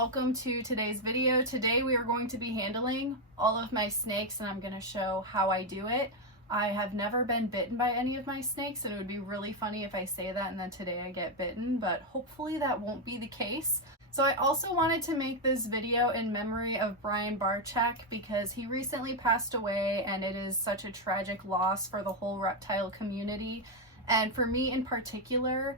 welcome to today's video. Today we are going to be handling all of my snakes and I'm going to show how I do it. I have never been bitten by any of my snakes and it would be really funny if I say that and then today I get bitten, but hopefully that won't be the case. So I also wanted to make this video in memory of Brian Barczyk because he recently passed away and it is such a tragic loss for the whole reptile community. And for me in particular,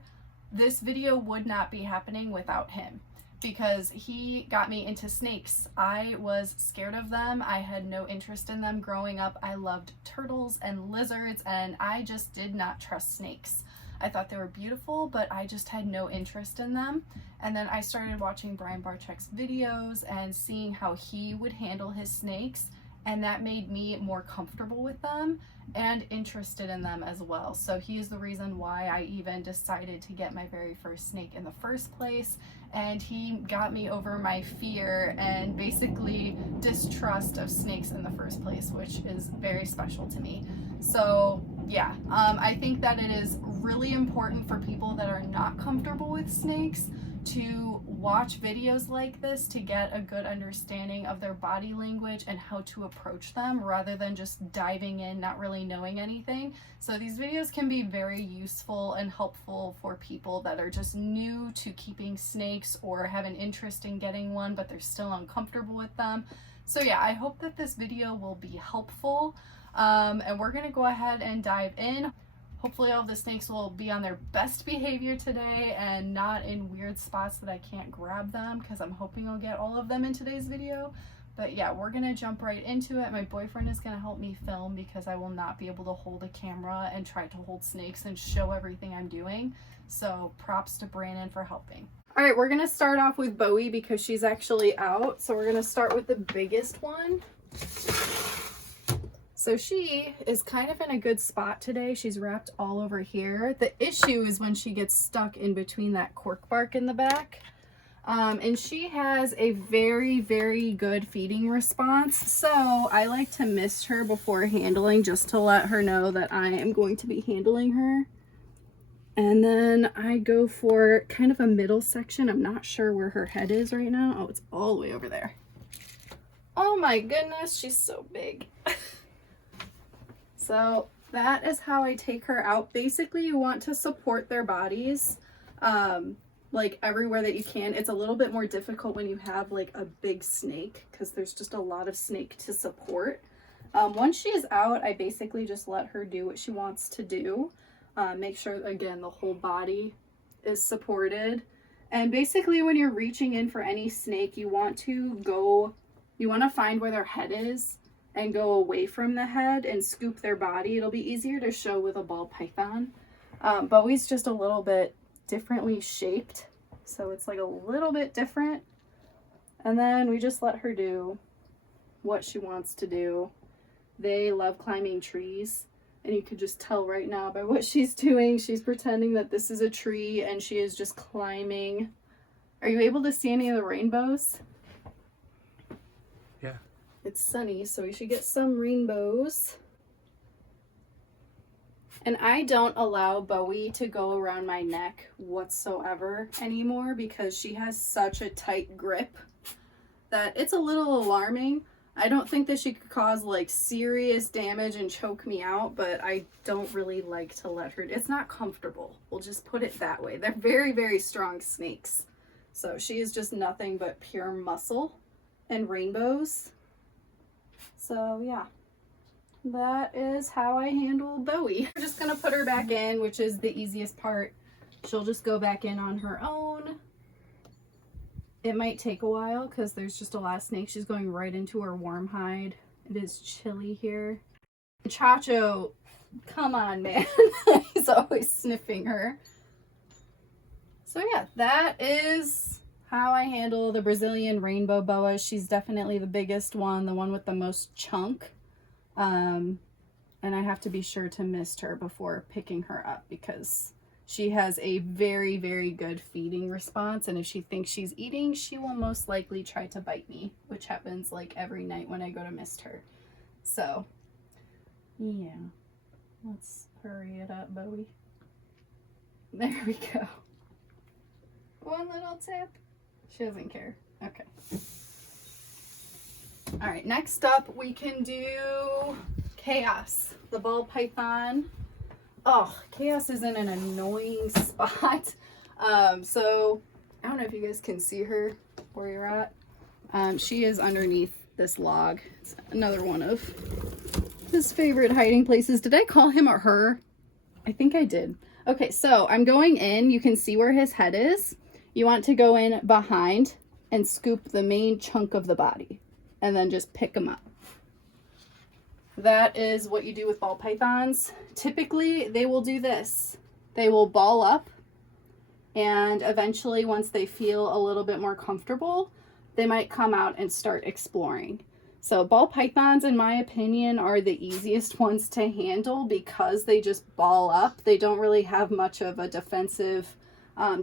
this video would not be happening without him because he got me into snakes. I was scared of them. I had no interest in them growing up. I loved turtles and lizards and I just did not trust snakes. I thought they were beautiful, but I just had no interest in them. And then I started watching Brian Barczyk's videos and seeing how he would handle his snakes, and that made me more comfortable with them and interested in them as well. So he is the reason why I even decided to get my very first snake in the first place, and he got me over my fear and basically distrust of snakes in the first place, which is very special to me. So yeah, I think that it is really important for people that are not comfortable with snakes to watch videos like this to get a good understanding of their body language and how to approach them rather than just diving in not really knowing anything. So these videos can be very useful and helpful for people that are just new to keeping snakes or have an interest in getting one but they're still uncomfortable with them. So yeah, I hope that this video will be helpful. And we're gonna go ahead and dive in. Hopefully all the snakes will be on their best behavior today and not in weird spots that I can't grab them, because I'm hoping I'll get all of them in today's video. But yeah, we're gonna jump right into it. My boyfriend is gonna help me film because I will not be able to hold a camera and try to hold snakes and show everything I'm doing. So props to Brandon for helping. All right, we're gonna start off with Bowie because she's actually out. So we're gonna start with the biggest one. So she is kind of in a good spot today. She's wrapped all over here. The issue is when she gets stuck in between that cork bark in the back. And she has a very, very good feeding response. So I like to mist her before handling just to let her know that I am going to be handling her. And then I go for kind of a middle section. I'm not sure where her head is right now. Oh, it's all the way over there. Oh my goodness, she's so big. So that is how I take her out. Basically, you want to support their bodies like everywhere that you can. It's a little bit more difficult when you have like a big snake because there's just a lot of snake to support. Once she is out, I basically just let her do what she wants to do. Make sure, again, the whole body is supported. And basically when you're reaching in for any snake, you want to find where their head is and go away from the head and scoop their body. It'll be easier to show with a ball python. Bowie's just a little bit differently shaped, so it's like a little bit different. And then we just let her do what she wants to do. They love climbing trees, and you can just tell right now by what she's doing. She's pretending that this is a tree and she is just climbing. Are you able to see any of the rainbows? Yeah. It's sunny, so we should get some rainbows. And I don't allow Bowie to go around my neck whatsoever anymore because she has such a tight grip that it's a little alarming. I don't think that she could cause like serious damage and choke me out, but I don't really like to let her. It's not comfortable. We'll just put it that way. They're very, very strong snakes. So she is just nothing but pure muscle and rainbows. So yeah, that is how I handle Bowie. We're just gonna put her back in, which is the easiest part. She'll just go back in on her own. It might take a while because there's just a lot of snakes. She's going right into her warm hide. It is chilly here. Chacho, come on, man. He's always sniffing her. So yeah, that is how I handle the Brazilian rainbow boa. She's definitely the biggest one, the one with the most chunk. And I have to be sure to mist her before picking her up because she has a very, very good feeding response. And if she thinks she's eating, she will most likely try to bite me, which happens like every night when I go to mist her. So yeah, let's hurry it up, Bowie. There we go. One little tip. She doesn't care. Okay. All right, next up we can do Chaos, the ball python. Oh, Chaos is in an annoying spot. So I don't know if you guys can see her where you're at. She is underneath this log. It's another one of his favorite hiding places. Did I call him or her? I think I did. Okay, so I'm going in. You can see where his head is. You want to go in behind and scoop the main chunk of the body and then just pick them up. That is what you do with ball pythons. Typically, they will do this. They will ball up, and eventually, once they feel a little bit more comfortable, they might come out and start exploring. So ball pythons, in my opinion, are the easiest ones to handle because they just ball up. They don't really have much of a defensive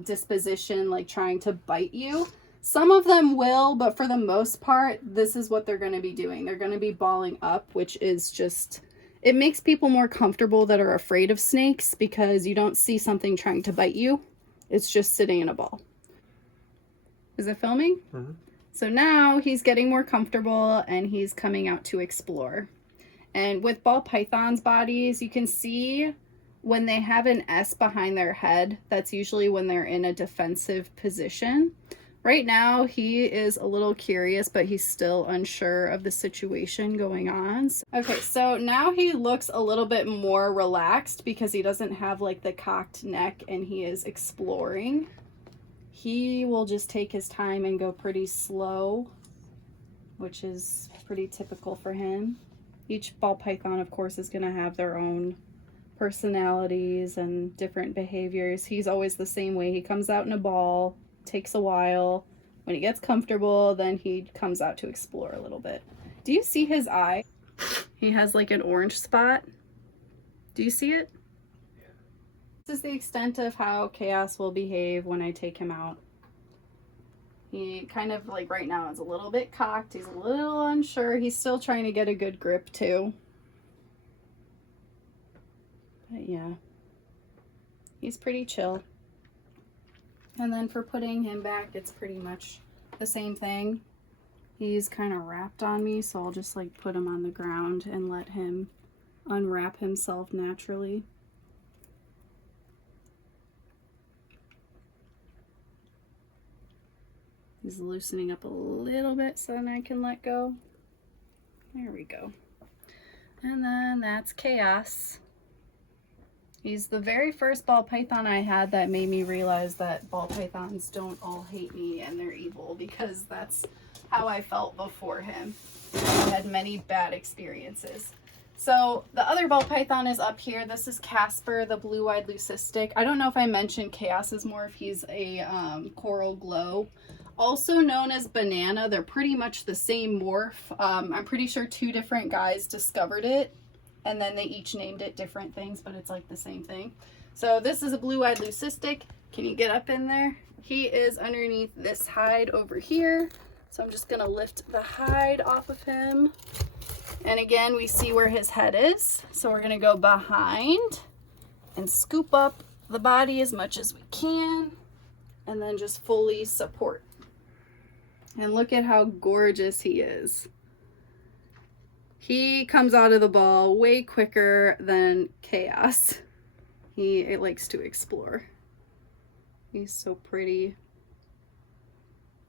disposition, like trying to bite you. Some of them will, but for the most part, this is what they're going to be doing. They're going to be balling up, which is just, it makes people more comfortable that are afraid of snakes because you don't see something trying to bite you. It's just sitting in a ball. Is it filming? Mm-hmm. So now he's getting more comfortable and he's coming out to explore. And with ball pythons' bodies, you can see when they have an S behind their head, that's usually when they're in a defensive position. Right now, he is a little curious, but he's still unsure of the situation going on. Okay, so now he looks a little bit more relaxed because he doesn't have like the cocked neck and he is exploring. He will just take his time and go pretty slow, which is pretty typical for him. Each ball python, of course, is going to have their own personalities and different behaviors. He's always the same way. He comes out in a ball. Takes a while. When he gets comfortable, then he comes out to explore a little bit. Do you see his eye? He has like an orange spot. Do you see it? This is the extent of how Chaos will behave when I take him out. He kind of like right now is a little bit cocked. He's a little unsure. He's still trying to get a good grip too. But yeah, he's pretty chill. And then for putting him back, it's pretty much the same thing. He's kind of wrapped on me, so I'll just like put him on the ground and let him unwrap himself naturally. He's loosening up a little bit so then I can let go. There we go. And then that's Chaos. He's the very first ball python I had that made me realize that ball pythons don't all hate me and they're evil, because that's how I felt before him. I had many bad experiences. So the other ball python is up here. This is Casper, the blue-eyed leucistic. I don't know if I mentioned Chaos more if he's a coral glow. Also known as banana. They're pretty much the same morph. I'm pretty sure 2 different guys discovered it. And then they each named it different things, but it's like the same thing. So this is a blue-eyed leucistic. Can you get up in there? He is underneath this hide over here. So I'm just gonna lift the hide off of him. And again, we see where his head is. So we're gonna go behind and scoop up the body as much as we can, and then just fully support. And look at how gorgeous he is. He comes out of the ball way quicker than Chaos. He likes to explore. He's so pretty.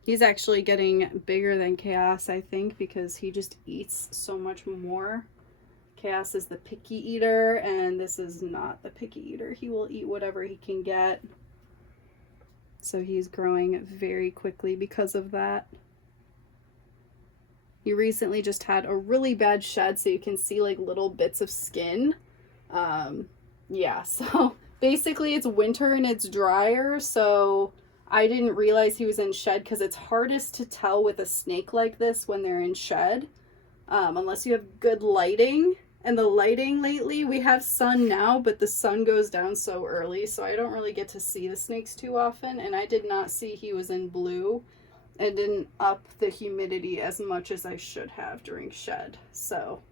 He's actually getting bigger than Chaos, I think, because he just eats so much more. Chaos is the picky eater, and this is not the picky eater. He will eat whatever he can get. So he's growing very quickly because of that. He recently just had a really bad shed, so you can see like little bits of skin. Yeah, so basically it's winter and it's drier, so I didn't realize he was in shed because it's hardest to tell with a snake like this when they're in shed, unless you have good lighting. And the lighting lately, we have sun now, but the sun goes down so early, so I don't really get to see the snakes too often, and I did not see he was in blue. It didn't up the humidity as much as I should have during shed. So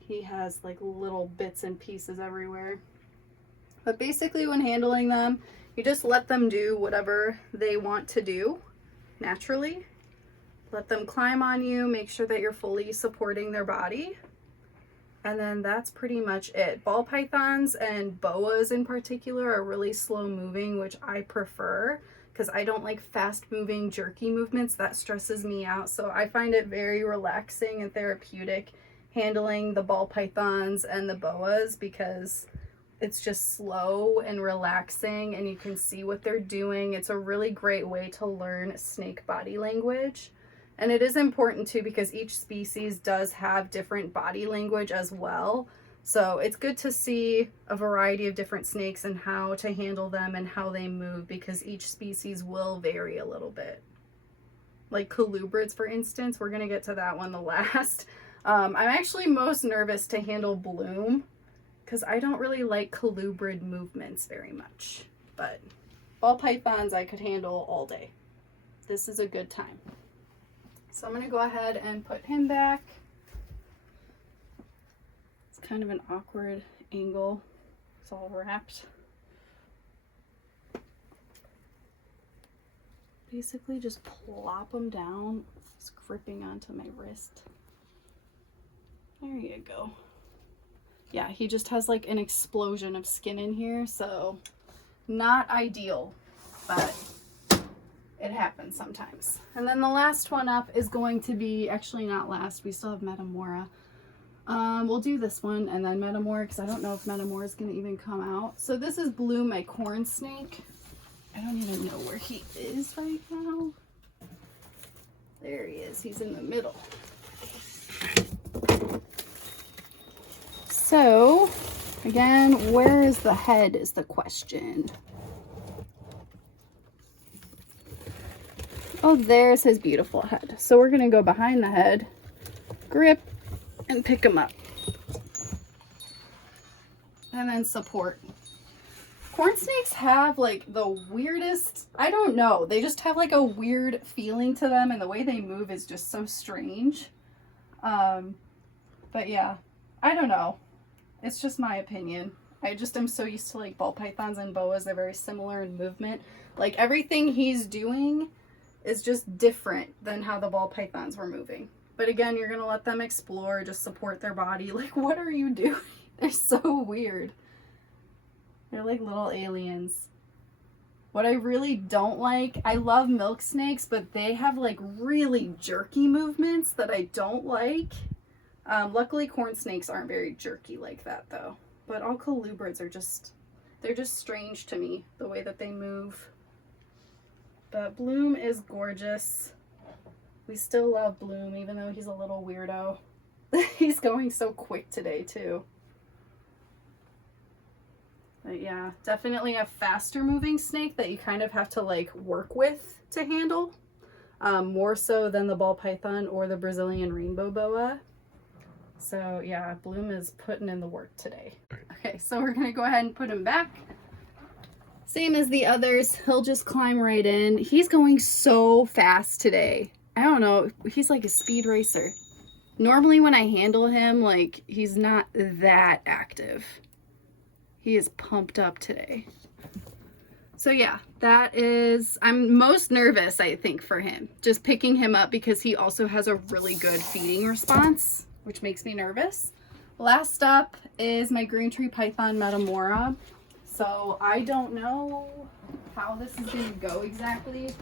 he has like little bits and pieces everywhere. But basically when handling them, you just let them do whatever they want to do naturally. let them climb on you, make sure that you're fully supporting their body. And then that's pretty much it. Ball pythons and boas in particular are really slow moving, which I prefer because I don't like fast moving, jerky movements. That stresses me out. So I find it very relaxing and therapeutic handling the ball pythons and the boas because it's just slow and relaxing and you can see what they're doing. It's a really great way to learn snake body language. And it is important too because each species does have different body language as well. So it's good to see a variety of different snakes and how to handle them and how they move because each species will vary a little bit. Like colubrids, for instance, we're going to get to that one the last. I'm actually most nervous to handle Bloom because I don't really like colubrid movements very much. But ball pythons I could handle all day. This is a good time. So I'm going to go ahead and put him back. It's kind of an awkward angle. It's all wrapped. Basically just plop him down. It's gripping onto my wrist. There you go. Yeah, he just has like an explosion of skin in here, so not ideal, but it happens sometimes. And then the last one up is going to be, actually not last, we still have Metamora. We'll do this one and then Metamora because I don't know if Metamora is going to even come out. So this is Bloom, my corn snake. I don't even know where he is right now. There he is. He's in the middle. So, again, where is the head is the question. Oh, there's his beautiful head. So we're going to go behind the head, grip, and pick him up. And then support. Corn snakes have like the weirdest, I don't know, they just have like a weird feeling to them and the way they move is just so strange. But yeah, I don't know. It's just my opinion. I just am so used to like ball pythons and boas. They're very similar in movement. Like everything he's doing is just different than how the ball pythons were moving. But again, you're going to let them explore, just support their body. Like, what are you doing? They're so weird. They're like little aliens. What I really don't like, I love milk snakes, but they have like really jerky movements that I don't like. Luckily, corn snakes aren't very jerky like that though. But all colubrids are just, they're just strange to me, the way that they move. But Bloom is gorgeous. We still love Bloom, even though he's a little weirdo. He's going so quick today, too. But yeah, definitely a faster moving snake that you kind of have to like work with to handle. More so than the ball python or the Brazilian rainbow boa. So yeah, Bloom is putting in the work today. Okay, so we're gonna go ahead and put him back. Same as the others, he'll just climb right in. He's going so fast today. I don't know, he's like a speed racer. Normally when I handle him, like, he's not that active. He is pumped up today. So yeah, that is, I'm most nervous, I think, for him. Just picking him up because he also has a really good feeding response, which makes me nervous. Last up is my green tree python Metamora. So I don't know how this is going to go exactly.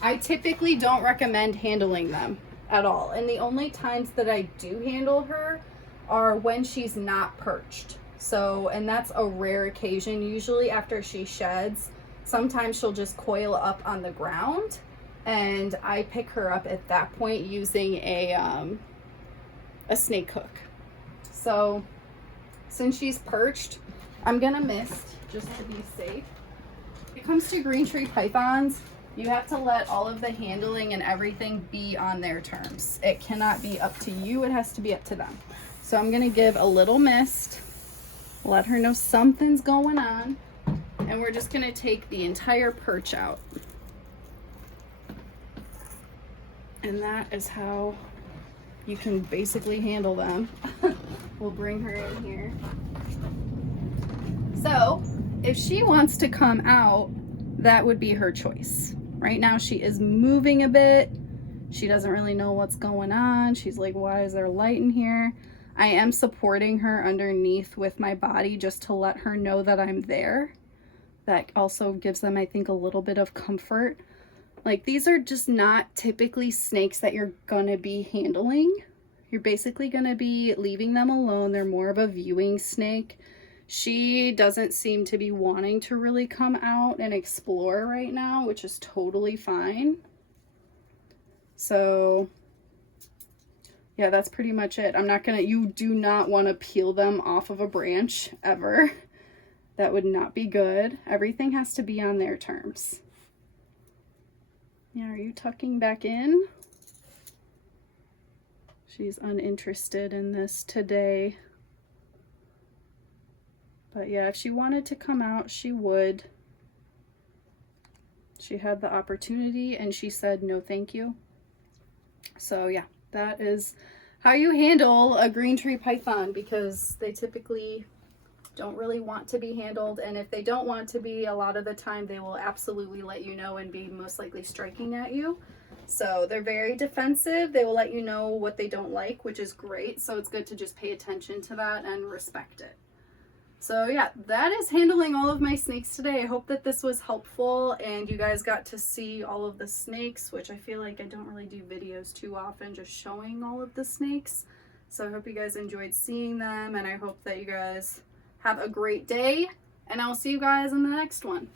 I typically don't recommend handling them at all. And the only times that I do handle her are when she's not perched. So, and that's a rare occasion. Usually after she sheds, sometimes she'll just coil up on the ground and I pick her up at that point using a snake hook. So since she's perched, I'm gonna mist just to be safe. When it comes to green tree pythons, you have to let all of the handling and everything be on their terms. It cannot be up to you, it has to be up to them. So I'm gonna give a little mist, let her know something's going on, and we're just gonna take the entire perch out. And that is how you can basically handle them. We'll bring her in here. So if she wants to come out, that would be her choice. Right now she is moving a bit. She doesn't really know what's going on. She's like, why is there light in here? I am supporting her underneath with my body just to let her know that I'm there. That also gives them, I think, a little bit of comfort. Like, these are just not typically snakes that you're gonna be handling. You're basically gonna be leaving them alone. They're more of a viewing snake. She doesn't seem to be wanting to really come out and explore right now, which is totally fine. So yeah, that's pretty much it. I'm not gonna, you do not want to peel them off of a branch ever. That would not be good. Everything has to be on their terms. Yeah, are you tucking back in? She's uninterested in this today. But yeah, if she wanted to come out, she would. She had the opportunity and she said no thank you. So yeah, that is how you handle a green tree python, because they typically don't really want to be handled, and if they don't want to be, a lot of the time they will absolutely let you know and be most likely striking at you. So they're very defensive. They will let you know what they don't like, which is great. So it's good to just pay attention to that and respect it. So yeah, that is handling all of my snakes today. I hope that this was helpful and you guys got to see all of the snakes, which I feel like I don't really do videos too often, just showing all of the snakes. So I hope you guys enjoyed seeing them, and I hope that you guys have a great day, and I'll see you guys in the next one.